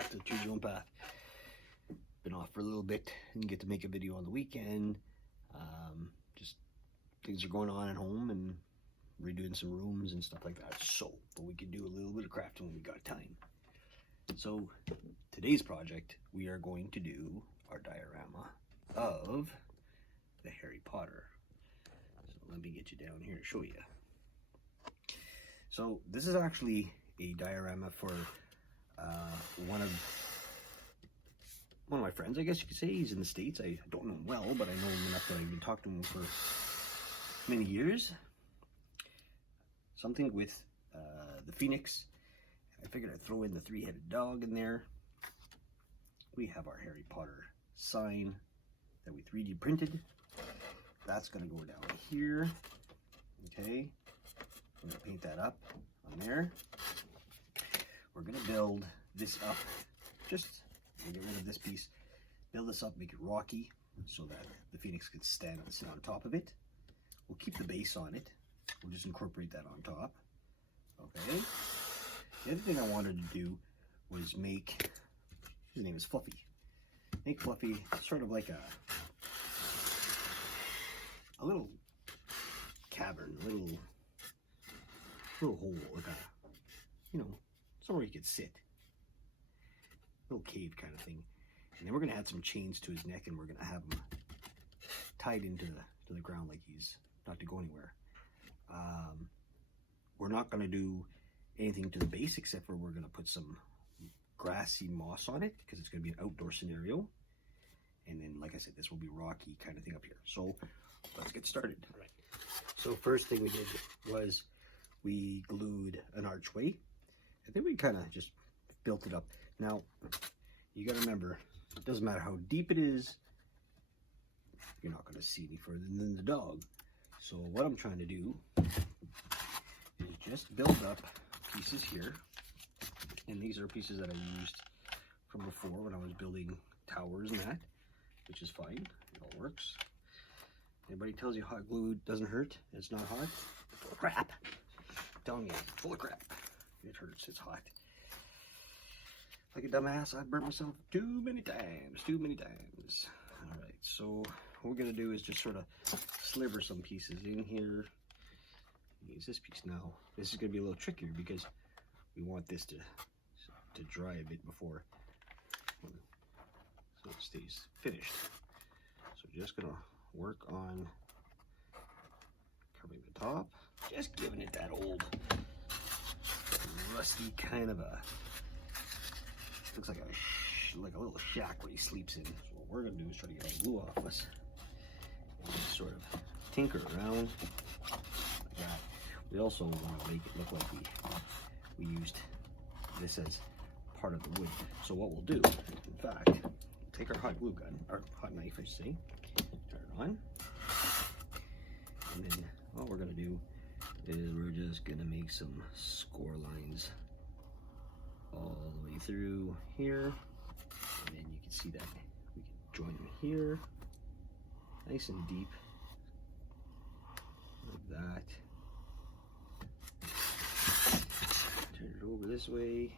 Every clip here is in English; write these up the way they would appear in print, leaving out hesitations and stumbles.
back to Choose Your Own Path. Been off for a little bit, didn't get to make a video on the weekend. Just things are going on at home and redoing some rooms and stuff like that. So, but we can do a little bit of crafting when we got time. So today's project, we are going to do our diorama of the Harry Potter. So let me get you down here to show you. So this is actually a diorama for one of my friends, I guess you could say. He's in the States. I don't know him well, but I know him enough that I've been talking to him for many years. Something with the Phoenix. I figured I'd throw in the three-headed dog in there. We have our Harry Potter sign that we 3D printed. That's going to go down here. Okay. I'm going to paint that up on there. We're going to build this up. Just get rid of this piece. Build this up, make it rocky so that the Phoenix can sit on top of it. We'll keep the base on it. We'll just incorporate that on top. Okay. The other thing I wanted to do was make, his name is Fluffy. Make Fluffy sort of like a little cavern, a little hole, like a, somewhere he could sit. Little cave kind of thing. And then we're going to add some chains to his neck, and we're going to have him tied into the ground like he's not to go anywhere. We're not going to do anything to the base except for we're going to put some grassy moss on it because it's going to be an outdoor scenario. And then, like I said, this will be rocky kind of thing up here. So let's get started. All right. So first thing we did was we glued an archway. I think we kind of just built it up. Now, you got to remember, it doesn't matter how deep it is, you're not going to see any further than the dog. So what I'm trying to do is just build up pieces here. And these are pieces that I used from before when I was building towers and that, which is fine. It all works. Anybody tells you hot glue doesn't hurt, it's not hot, full of crap. I'm telling you, full of crap. It hurts, it's hot. Like a dumbass, I've burnt myself too many times. All right, so what we're gonna do is just sort of sliver some pieces in here. Use this piece now. This is gonna be a little trickier because we want this to dry a bit before, so it stays finished. So just gonna work on covering the top, just giving it that old rusty kind of a, looks like a little shack where he sleeps in. So what we're gonna do is try to get that glue off us and just sort of tinker around like that. We also want to make it look like we used this as part of the wood. So what we'll do, in fact, take our hot glue gun, our hot knife, I should say, turn it on, and then what we're gonna do is we're just gonna make some score lines all the way through here, and then you can see that we can join them here, nice and deep, like that. Turn it over this way.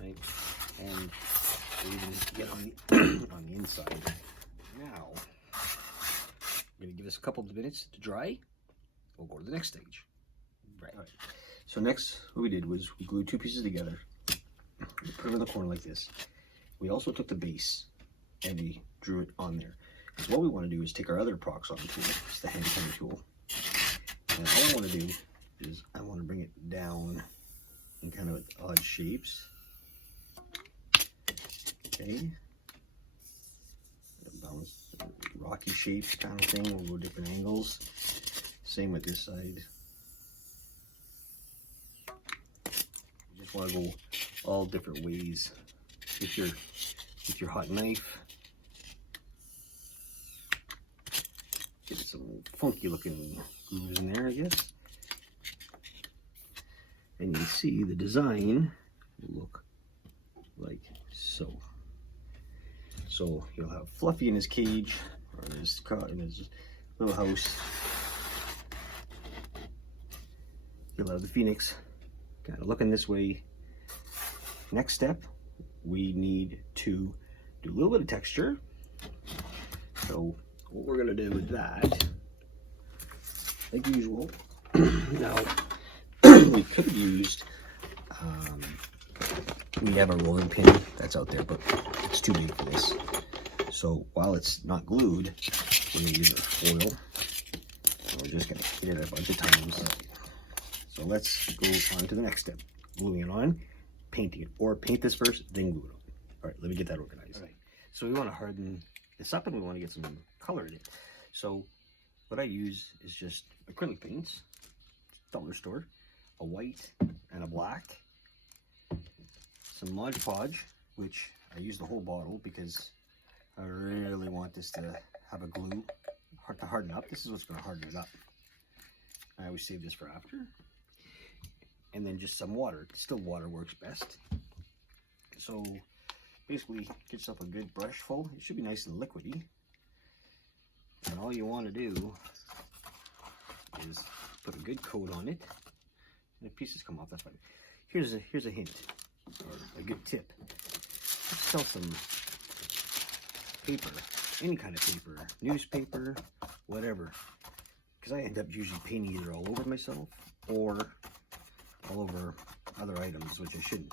Right, and even get on the inside. Now, I'm going to give this a couple of minutes to dry. We'll go to the next stage. Right. So next, what we did was we glued two pieces together. We put them in the corner like this. We also took the base and we drew it on there. Because what we want to do is take our other Proxon tool, it's the hand cutting tool, and all I want to do is I want to bring it down in kind of odd shapes. Okay. Balance, rocky shapes kind of thing. We'll go different angles. Same with this side. You just want to go all different ways with your hot knife. Get some funky looking grooves in there, I guess. And you see the design will look like so. So you'll have Fluffy in his cage, or in his little house, fill out the Phoenix. Kind of looking this way. Next step, we need to do a little bit of texture. So what we're gonna do with that, like usual, now we could have used, we have a rolling pin that's out there, but it's too big for this. So while it's not glued, we're gonna use a foil. So we're just gonna hit it a bunch of times. So let's go on to the next step. Gluing it on, painting it, or paint this first, then glue it on. All right, let me get that organized. All right, so we want to harden this up and we want to get some color in it. So what I use is just acrylic paints, dollar store, a white and a black, some Mod Podge, which I use the whole bottle because I really want this to have a glue to harden up. This is what's going to harden it up. I always save this for after. And then just some water. Still water works best. So basically get yourself a good brush full. It should be nice and liquidy. And all you want to do is put a good coat on it. And if pieces come off, that's fine. Here's a hint, or a good tip. Let's sell some paper, any kind of paper, newspaper, whatever. Because I end up usually painting either all over myself or all over other items, which I shouldn't.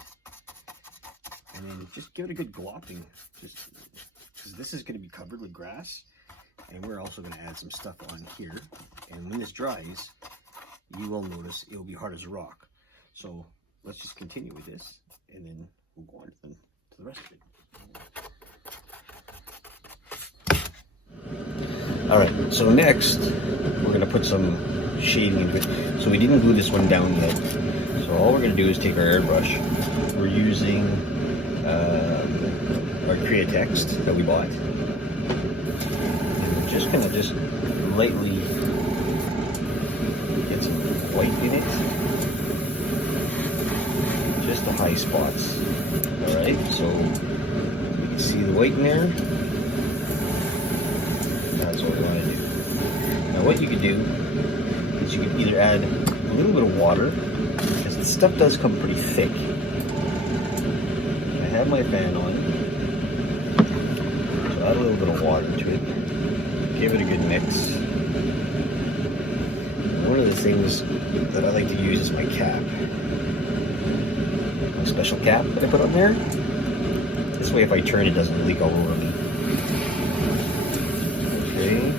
And then just give it a good glopping, just because this is going to be covered with grass, and we're also going to add some stuff on here. And when this dries, you will notice it will be hard as a rock. So let's just continue with this, and then we'll go on to the rest of it. All right, so next we're going to put some shading into it. So we didn't glue this one down yet. So all we're going to do is take our airbrush. We're using our Creatext that we bought. And we're just going to lightly get some white in it. Just the high spots. Alright, so you can see the white in there. That's what we want to do. Now what you can do is you can either add a little bit of water, because the stuff does come pretty thick. I have my fan on, so add a little bit of water to it, give it a good mix. And one of the things that I like to use is my cap, my special cap that I put on there. This way if I turn it doesn't leak all over me. Okay.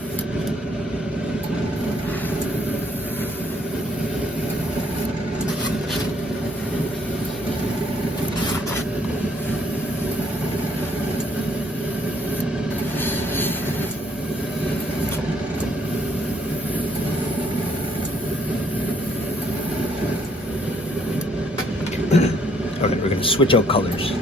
Okay, we're going to switch out colors.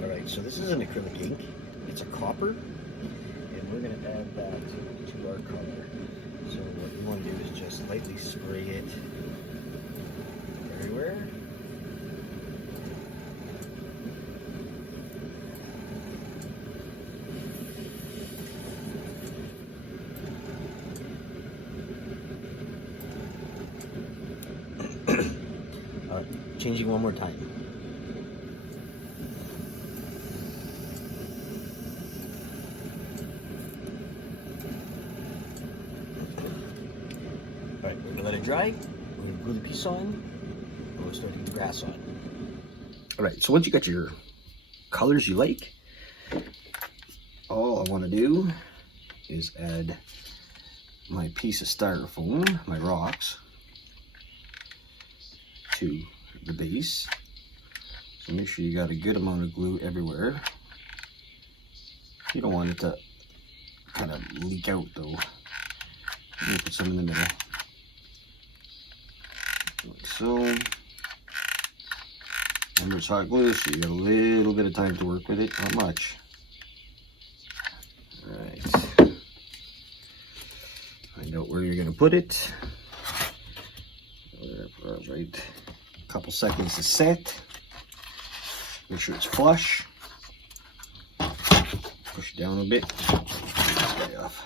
Alright, so this is an acrylic ink. It's a copper, and we're going to add that to our color. So what you want to do is just lightly spray it everywhere. Changing one more time. Alright, we're gonna let it dry. We're gonna glue the piece on. And we'll start to get the grass on. Alright, so once you got your colors you like, all I want to do is add my piece of styrofoam, my rocks, to the base. So make sure you got a good amount of glue everywhere. You don't want it to kind of leak out though. I'm gonna put some in the middle, like so. Remember, it's hot glue, so you got a little bit of time to work with it, not much. Alright. Find out where you're gonna put it. Right. A couple seconds to set. Make sure it's flush. Push it down a bit. Get this guy off.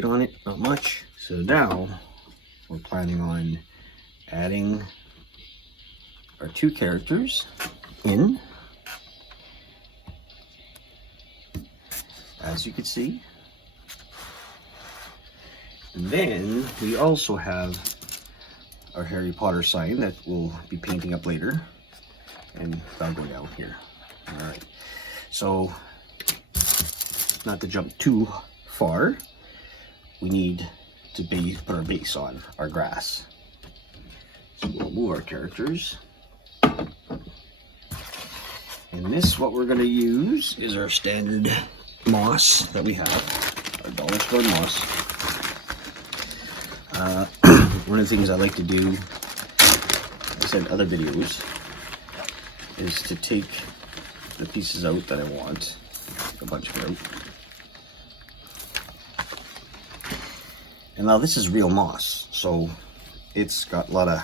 weight on it, not much. So now we're planning on adding our 2 characters in, as you can see. And then we also have our Harry Potter sign that we'll be painting up later, and that'll go down here. All right, so not to jump too far, we need to put our base on our grass. So we'll move our characters. And this, what we're going to use is our standard moss that we have, our dollar store moss. One of the things I like to do, I said in other videos, is to take the pieces out that I want, a bunch of it out. And now this is real moss, so it's got a lot of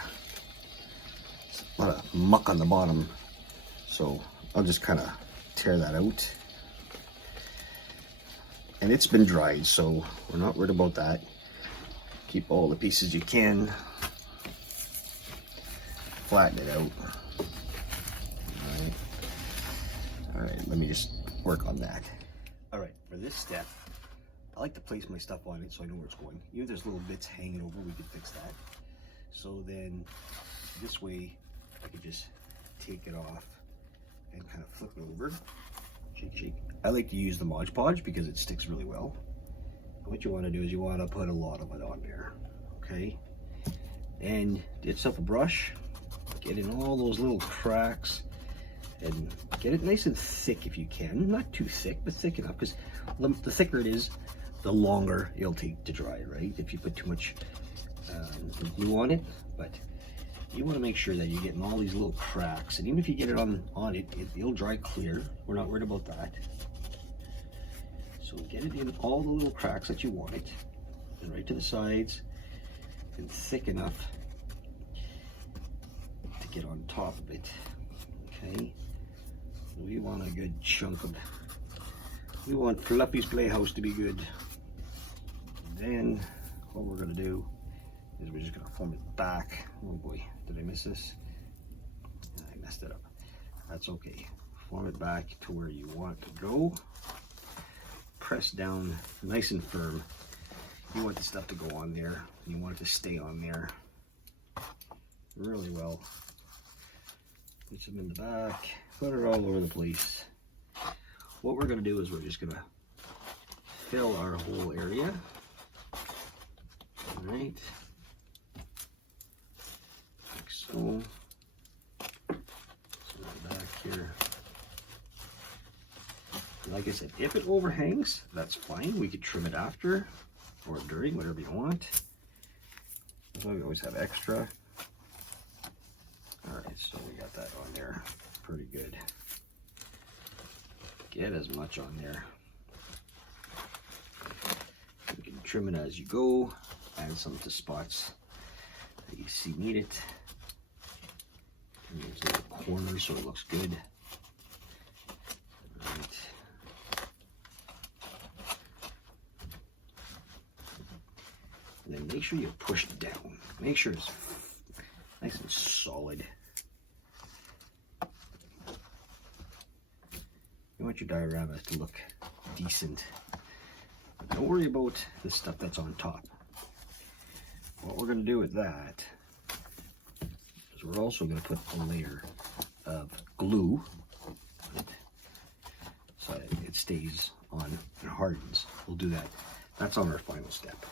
muck on the bottom. So I'll just kind of tear that out. And it's been dried, so we're not worried about that. Keep all the pieces you can. Flatten it out. Alright, let me just work on that. Alright, for this step, I like to place my stuff on it so I know where it's going. Even if there's little bits hanging over, we can fix that. So then, this way, I can just take it off and kind of flip it over. Shake, shake. I like to use the Mod Podge because it sticks really well. What you want to do is you want to put a lot of it on there, okay? And get yourself a brush, get in all those little cracks, and get it nice and thick if you can. Not too thick, but thick enough, because the thicker it is, the longer it'll take to dry, right? If you put too much glue on it, but you want to make sure that you're getting all these little cracks, and even if you get it on it, it'll dry clear. We're not worried about that. So get it in all the little cracks that you want it, and right to the sides, and thick enough to get on top of it. Okay, we want a good chunk of, we want Fluffy's Playhouse to be good. Then what we're going to do is we're just going to form it back. Oh boy, did I miss this? I messed it up. That's okay. Form it back to where you want to go. Press down nice and firm. You want the stuff to go on there. You want it to stay on there really well. Put them in the back. Put it all over the place. What we're going to do is we're just going to fill our whole area. All right. Like so. So back here. Like I said, if it overhangs, that's fine. We could trim it after or during, whatever you want. So we always have extra. All right, so we got that on there. Pretty good. Get as much on there. You can trim it as you go. Add some to spots that you see need it. And there's little corners so it looks good. All right. And then make sure you push it down. Make sure it's nice and solid. You want your diorama to look decent. But don't worry about the stuff that's on top. What we're going to do with that is we're also going to put a layer of glue so it stays on and hardens. We'll do that. That's on our final step.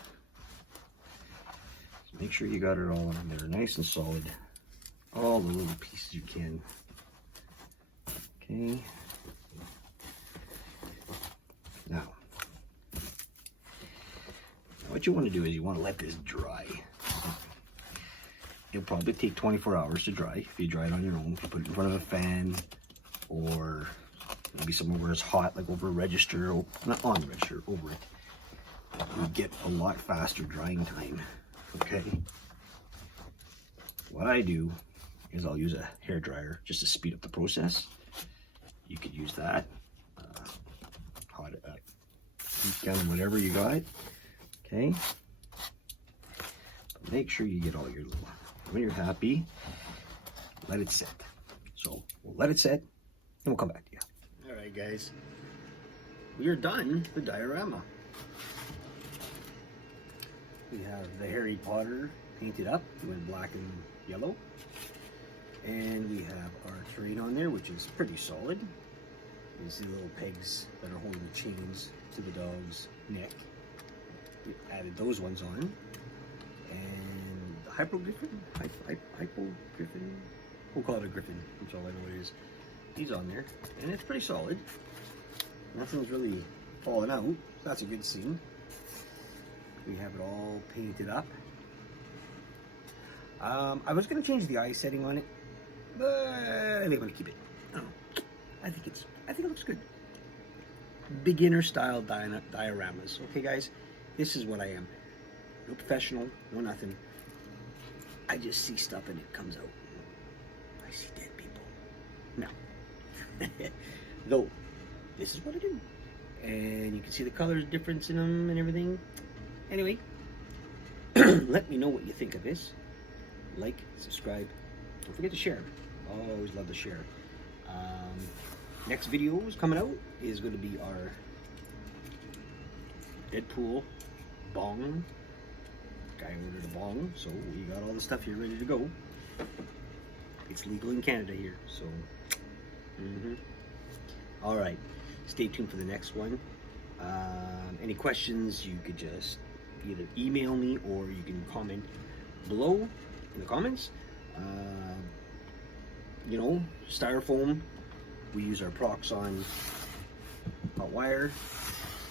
So make sure you got it all on there nice and solid. All the little pieces you can. Okay. Now, what you want to do is you want to let this dry. It'll probably take 24 hours to dry if you dry it on your own. If you put it in front of a fan, or maybe somewhere where it's hot, like over a register, or not on the register, over it, you get a lot faster drying time. Okay. What I do is I'll use a hair dryer just to speed up the process. You could use that, hot heat gun, whatever you got. Okay. But make sure you get all your little. When you're happy, let it set. So we'll let it set, and we'll come back to you. All right, guys. We are done the diorama. We have the Harry Potter painted up. We went black and yellow. And we have our terrain on there, which is pretty solid. You see the little pegs that are holding the chains to the dog's neck. We added those ones on. And the hypogriffin, we'll call it a griffin, that's all I know it is. He's on there, and it's pretty solid. Nothing's really falling out. That's a good scene. We have it all painted up. I was going to change the eye setting on it, but I think I'm going to keep it. I think it looks good. Beginner style dioramas. Okay, guys, this is what I am. No professional, no nothing. I just see stuff and it comes out. I see dead people. No. Though, this is what I do. And you can see the colors difference in them and everything. Anyway, let me know what you think of this. Like, subscribe. Don't forget to share. I always love to share. Next video is coming out is going to be our Deadpool bong. Guy ordered a bong, so we got all the stuff here ready to go. It's legal in Canada here, so. All right, stay tuned for the next one. Any questions, you could just either email me or you can comment below in the comments. You know, styrofoam. We use our Proxon hot wire.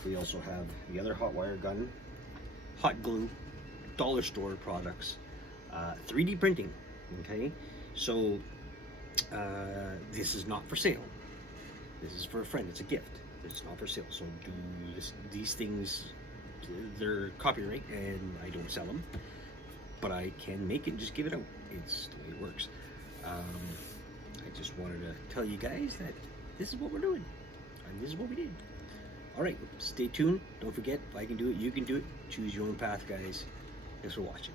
We also have the other hot wire gun, hot glue, dollar store products, 3D printing. Okay, so this is not for sale. This is for a friend. It's a gift. It's not for sale. So do these things. They're copyright, and I don't sell them. But I can make it and just give it out. It's the way it works. I just wanted to tell you guys that this is what we're doing, and this is what we did. All right, stay tuned. Don't forget, if I can do it, you can do it. Choose your own path, guys. Thanks for watching.